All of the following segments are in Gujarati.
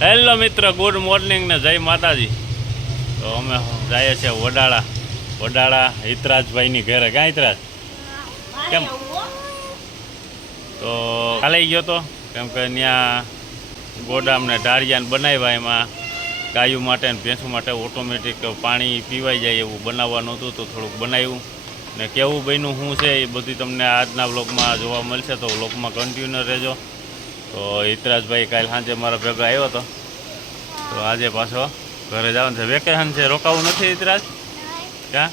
હેલો મિત્ર, ગુડ મોર્નિંગ ને જય માતાજી. તો અમે જઈએ છીએ વડાળા. વડાળા હિતરાજભાઈની ઘરે. ક્યાં હિતરાજ? કેમ? તો કાલે ગયો તો? કેમ કે ત્યાં ગોડામ ને ઢાળિયાને બનાવ્યા એમાં. ગાયું માટે ને ભેંસું માટે ઓટોમેટિક પાણી પીવાઈ જાય એવું બનાવવાનું હતું તો થોડુંક બનાવ્યું. ને કેવું બન્યું, શું છે એ બધું તમને આજના બ્લોગમાં જોવા મળશે. તો બ્લોગમાં કન્ટિન્યુ રહેજો. તો હિતરાજભાઈ કાલે સાંજે મારા ભેગા આવ્યો હતો તો આજે પાછો ઘરે જવાનું છે. વેકેશન છે. રોકાવું નથી હિતરાજ? ક્યાં?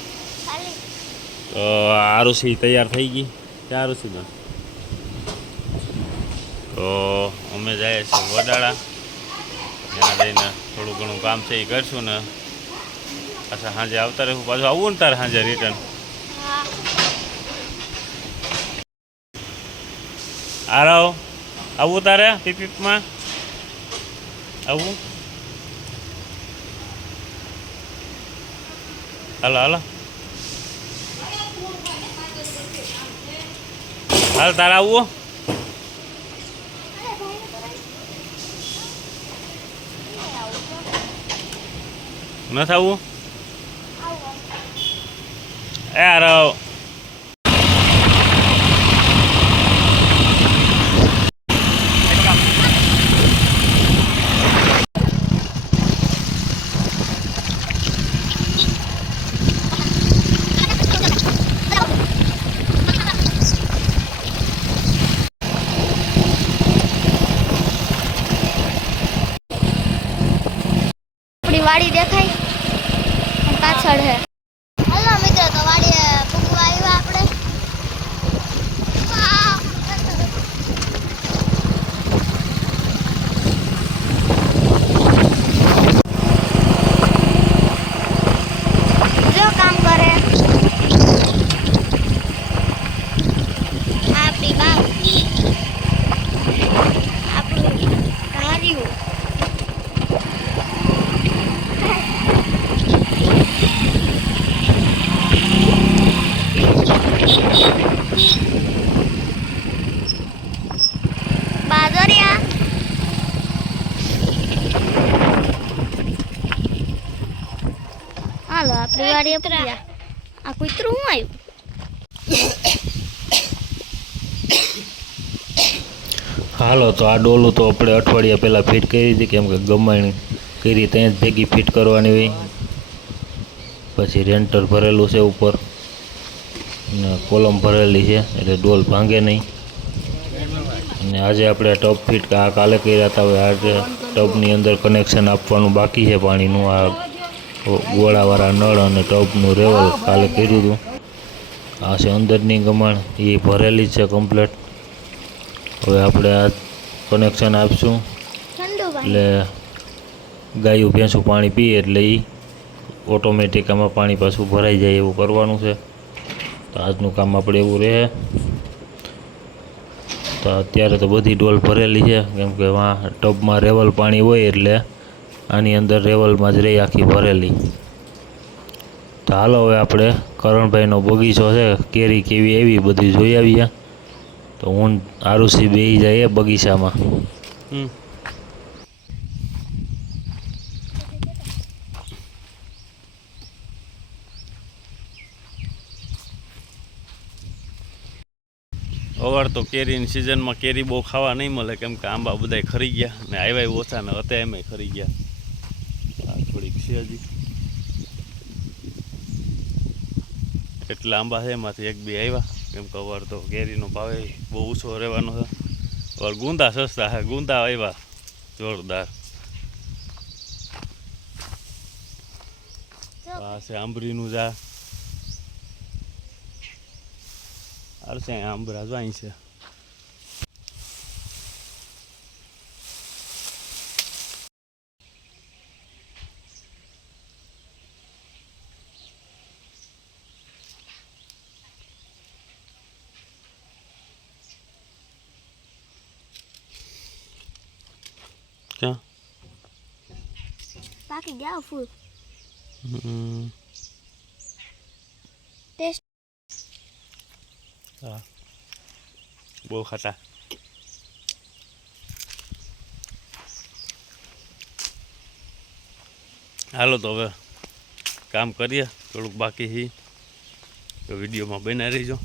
તો આરુષી તૈયાર થઈ ગઈ. ક્યાં આરુસી બેન? તો અમે જઈએ છીએ વડાળા. ત્યાં જઈને થોડું ઘણું કામ છે એ કરશું ને. પાછા સાંજે આવતા રહેવું. પાછું આવવું ને તારે સાંજે રિટર્ન આરવ આવું તારે પીપીપમાં આવું? હાલો હાલો. હાલ તારે આવવું નથી આવવું એ આરવ આપણી વાડી દેખાય. પાછળ હે. હલો મિત્રો તો વાડીએ પૂગવા આવ્યા આપણે જો કામ કરે આ આપણી બાવ આપણું ધાર્યું બાજરિયા હાલો આપણી વાડીએ પૂગ્યા આ કૂતરું હું આવ્યું હાલો તો આ ડોલું તો આપણે અઠવાડિયા પહેલાં ફિટ કરી હતી કેમ કે ગમાણી કરી ત્યાં જ ભેગી ફિટ કરવાની હોય. પછી રેન્ટર ભરેલું છે ઉપર. ને કોલમ ભરેલી છે એટલે ડોલ ભાંગે નહીં. અને આજે આપણે ટબ ફિટ આ કાલે કર્યા હતા હવે આજે ટબની અંદર કનેક્શન આપવાનું બાકી છે પાણીનું આ ગોળાવાળા નળ અને ટબનું રેવલ કાલે કર્યું હતું. આ છે અંદરની ગમાણ એ ભરેલી જ છે કમ્પ્લેટ હવે આપણે આ કનેક્શન આપશું. એટલે ગાયું ભેંસું પાણી પીએ એટલે એ ઓટોમેટિક આમાં પાણી પાછું ભરાઈ જાય એવું કરવાનું છે. તો આજનું કામ આપણે એવું રહે. તો અત્યારે તો બધી ડોલ ભરેલી છે. કેમ કે વાં ટબમાં રેવલ પાણી હોય એટલે આની અંદર રેવલમાં જ રહી આખી ભરેલી. તો હાલો હવે આપણે કરણભાઈનો બગીચો છે, કેરી કેવી એવી બધી જોઈ આવીએ. તો હું આરુસી બે જાય બગીચામાં. અવાર તો કેરીની સિઝનમાં કેરી બહુ ખાવા નહીં મળે, કેમ કે આંબા બધાય ખરી ગયા, ને આવ્યા ઓછા ને અત્યારે ખરી ગયા. છે હજી. એટલા આંબા છે એમાંથી એક બે આવ્યા. કેમ કે અવાર તો કેરીનો ભાવે બહુ ઓછો રહેવાનો છે. અવાર ગુંદા સસ્તા છે ગુંદા આવ્યા. જોરદાર. આ છે આંબરીનું ઝા આ છે આંબરા જો અહીં છે ક્યાં પાકી ગયા ફૂલ હમ. ટેસ્ટ હા બહુ ખાતા હાલો તો હવે કામ કરીએ થોડુંક બાકી હી તો વિડીયોમાં બના રહીજો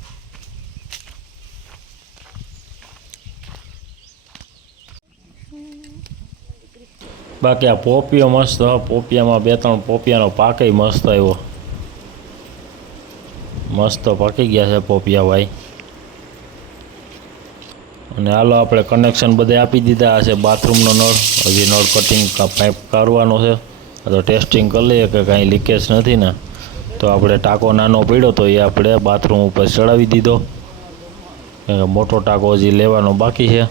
બાકી આ પોપિયો મસ્ત, હ, પોપિયામાં બે ત્રણ પોપિયાનો પાકે મસ્ત આવ્યો. મસ્ત પાકી ગયા છે પોપિયા ભાઈ. અને હાલો આપણે કનેક્શન બધે આપી દીધા હશે બાથરૂમનો નળ. હજી નળ કટિંગ પાઇપ કાઢવાનો છે. આ તો ટેસ્ટિંગ કરી લઈએ કે કાંઈ લીકેજ નથી ને. તો આપણે ટાંકો નાનો પડ્યો તો એ આપણે બાથરૂમ ઉપર ચડાવી દીધો. કેમ કે મોટો ટાંકો હજી લેવાનો બાકી છે.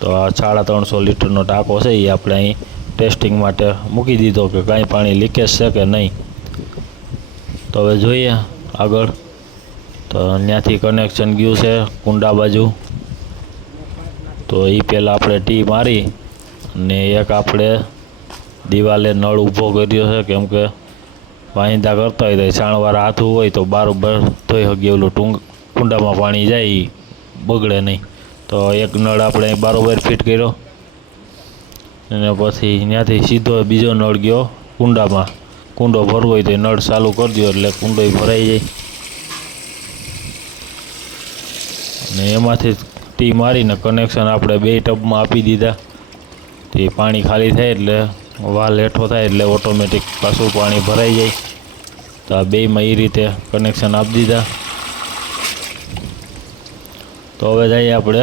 તો આ સાડા ત્રણસો લીટરનો ટાંકો છે એ આપણે અહીં ટેસ્ટિંગ માટે મૂકી દીધો કે કાંઈ પાણી લીકેજ છે કે નહીં. તો હવે જોઈએ આગળ. તો ત્યાંથી કનેક્શન ગયું છે કુંડા બાજુ. તો એ પહેલાં આપણે ટી મારી અને એક આપણે દિવાલે નળ ઊભો કર્યો છે કેમ કે વાહિંદા કરતા હોય તો છાણવાળા હાથું હોય તો બારોબર ધોઈ શકીએ ઓલું ટૂંક કુંડામાં પાણી જાય બગડે નહીં. તો એક નળ આપણે બારોબર ફિટ કર્યો. અને પછી ત્યાંથી સીધો બીજો નળ ગયો કુંડામાં. કુંડો ભરવો હોય તો નળ ચાલુ કરી દો એટલે કુંડો ભરાઈ જાય. અને એમાંથી ટી મારીને કનેક્શન આપણે બે ટબમાં આપી દીધા. તે પાણી ખાલી થાય એટલે વાલ હેઠો થાય એટલે ઓટોમેટિક પાછું પાણી ભરાઈ જાય. તો આ બેયમાં એ રીતે કનેક્શન આપી દીધા. તો હવે જઈએ આપણે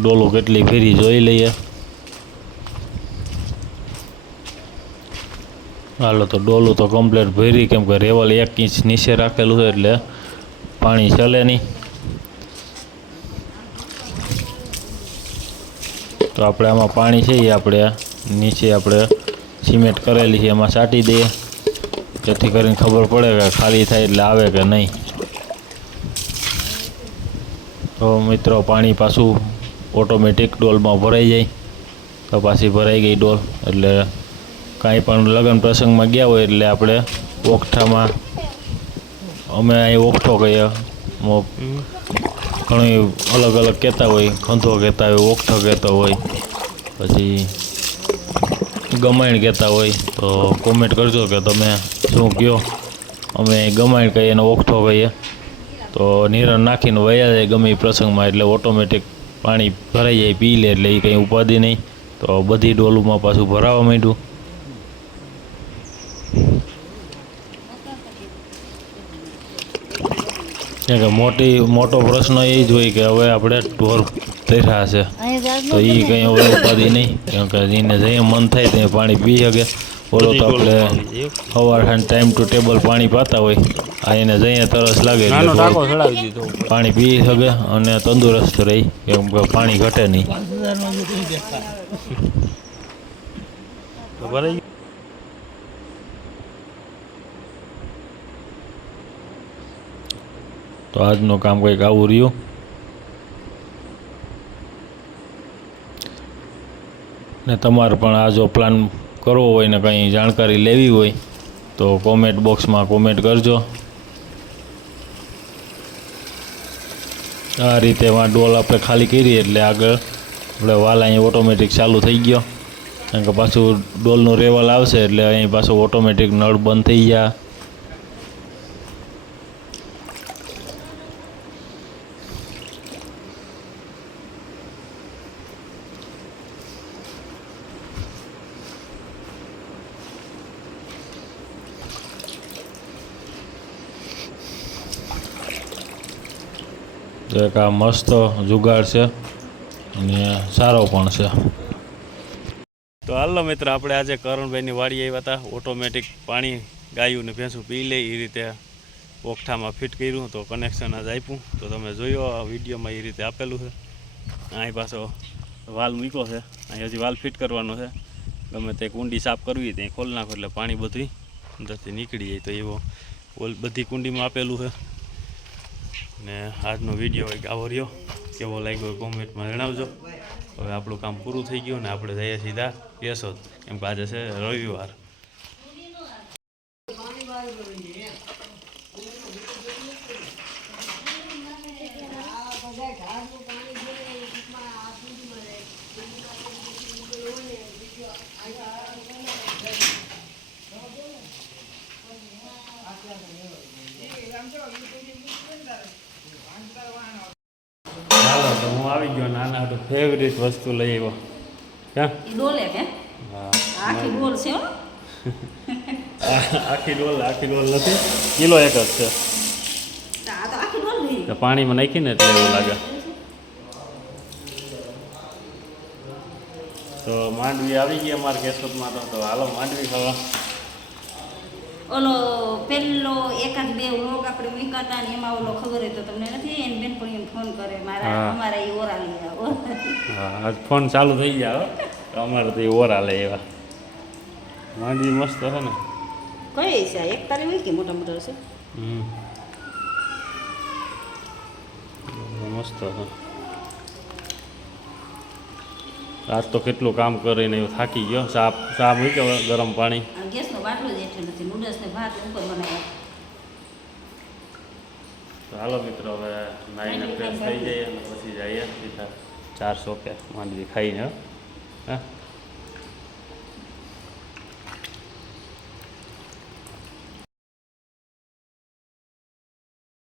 ડોલું કેટલી ફેરી જોઈ લઈએ. હાલો તો ડોલું તો કમ્પ્લેટ ભરી કેમ કે રેવલ એક ઇંચ નીચે રાખેલું છે એટલે પાણી ચલે નહીં. તો આપણે આમાં પાણી છે એ આપણે નીચે આપણે સિમેન્ટ કરેલી છે, એમાં છાંટી દઈએ. જેથી કરીને ખબર પડે કે ખાલી થાય એટલે આવે કે નહીં. તો મિત્રો પાણી પાછું ઓટોમેટિક ડોલમાં ભરાઈ જાય. તો પાછી ભરાઈ ગઈ ડોલ એટલે કાંઈ પણ લગ્ન પ્રસંગમાં ગયા હોય એટલે આપણે ઓખઠામાં અમે અહીં ઓખઠો કહીએ. ઘણી અલગ અલગ કહેતા હોય, ખંધો કહેતા હોય ઓખઠો કહેતો હોય, પછી ગમાયણ કહેતા હોય. તો કોમેન્ટ કરજો કે તમે શું કહો અમે ગમાયણ કહીએ અને ઓખઠો કહીએ. તો નિરણ નાખીને વયા જાય ગમે એ પ્રસંગમાં, એટલે ઓટોમેટિક પાણી ભરાઈ જાય, પી લે એટલે એ કંઈ ઉપાધિ નહીં. તો બધી ડોલુમાં પાછું ભરાવા માંડ્યું. કે મોટી મોટો પ્રશ્ન એ જ હોય કે હવે આપણે ટોર તર્યા છે. તો એ કંઈ હવે ઉપાધિ નહીં કેમ કે એને જઈએ મન થાય ત્યાં પાણી પી શકે. ઓલો તો આપણે સવાર સાંજ ટાઈમ ટુ ટેબલ પાણી પાતા હોય. આ એને જઈએ તરસ લાગે એટલે નાનો ટાંકો ઢોર ચડાવી દીધો. પાણી પી શકે અને તંદુરસ્ત રહી કેમ કે પાણી ઘટે નહીં. તો આજનું કામ કંઈક આવું રહ્યું. ને તમારે પણ આ જો પ્લાન કરવો હોય ને કંઈ જાણકારી લેવી હોય, તો કોમેન્ટ બોક્સમાં કોમેન્ટ કરજો. આ રીતે ડોલ આપણે ખાલી કરીએ એટલે આગળ આપણે વાલ અહીં ઓટોમેટિક ચાલુ થઈ ગયો. કારણ કે પાછું ડોલનું રેવલ આવશે એટલે અહીં પાછું ઓટોમેટિક નળ બંધ થઈ ગયા. તો એક આ મસ્ત જુગાડ છે અને સારો પણ છે. તો હાલો મિત્ર, આપણે આજે કરણભાઈની વાડી આવ્યા હતા. ઓટોમેટિક પાણી ગાયું ને ભેંસું પી લે એ રીતે ઓખઠામાં ફિટ કર્યું, તો કનેક્શન જ આપ્યું. તો તમે જોયો આ વિડીયોમાં એ રીતે આપેલું છે. અહીં પાછો વાલ મૂક્યો છે. અહીં હજી વાલ ફિટ કરવાનો છે. ગમે તે કુંડી સાફ કરવી ત્યાં ખોલ નાખો એટલે પાણી બધું અંદરથી નીકળી જાય. તો એવો ઓલ બધી કુંડીમાં આપેલું છે. ને આજનો વીડિયો એક આવો રહ્યો. કેવો લાગ્યો કોમેન્ટમાં જણાવજો. હવે આપણું કામ પૂરું થઈ ગયું ને આપણે જઈએ સીધા યશોદ કેમ કે આજે છે રવિવાર. આવી ગયો નાના તો ફેવરિટ વસ્તુ લઈ આવ્યો. ક્યાં? ડોલે કે? આખી ડોલ છે આખી ડોલ આખી ડોલ નથી કિલો એક જ છે. પાણીમાં નાખીને એટલે એવું લાગે. તો માંડવી આવી ગયા અમારે કેશોદમાં તો હાલો માંડવી ખાવા. ઓલો પેલો એકાદ બે વ્લોગ આપણે મૂક્યા ને એમાં ઓલો ખબર હોય તો તમને નથી? એને બેનપણીને ફોન કરે. મારા. અમારા એ ઓરા લઈ હા આજ ફોન ચાલુ થઈ ગયા હો. તો અમારે તો એ ઓરા લે એવા. માંડવી મસ્ત છે ને. કઈ છે? એક તારી હોય કે મોટા મોટા છે. હમ. મસ્ત છે આજ તો કેટલું કામ કરીને થાકી ગયો. સાપ સાપ મૂક્યો ગરમ પાણી. આ ગેસનો બાટલો જ એટલે નથી. નૂડલ્સને ભાત ઉપર બનાવ્યા તો હાલો મિત્રો હવે નાઈને ફ્રેશ થઈ જઈએ અને પછી જઈએ. સીધા ચારસો કે માંડવી ખાઈને. હા.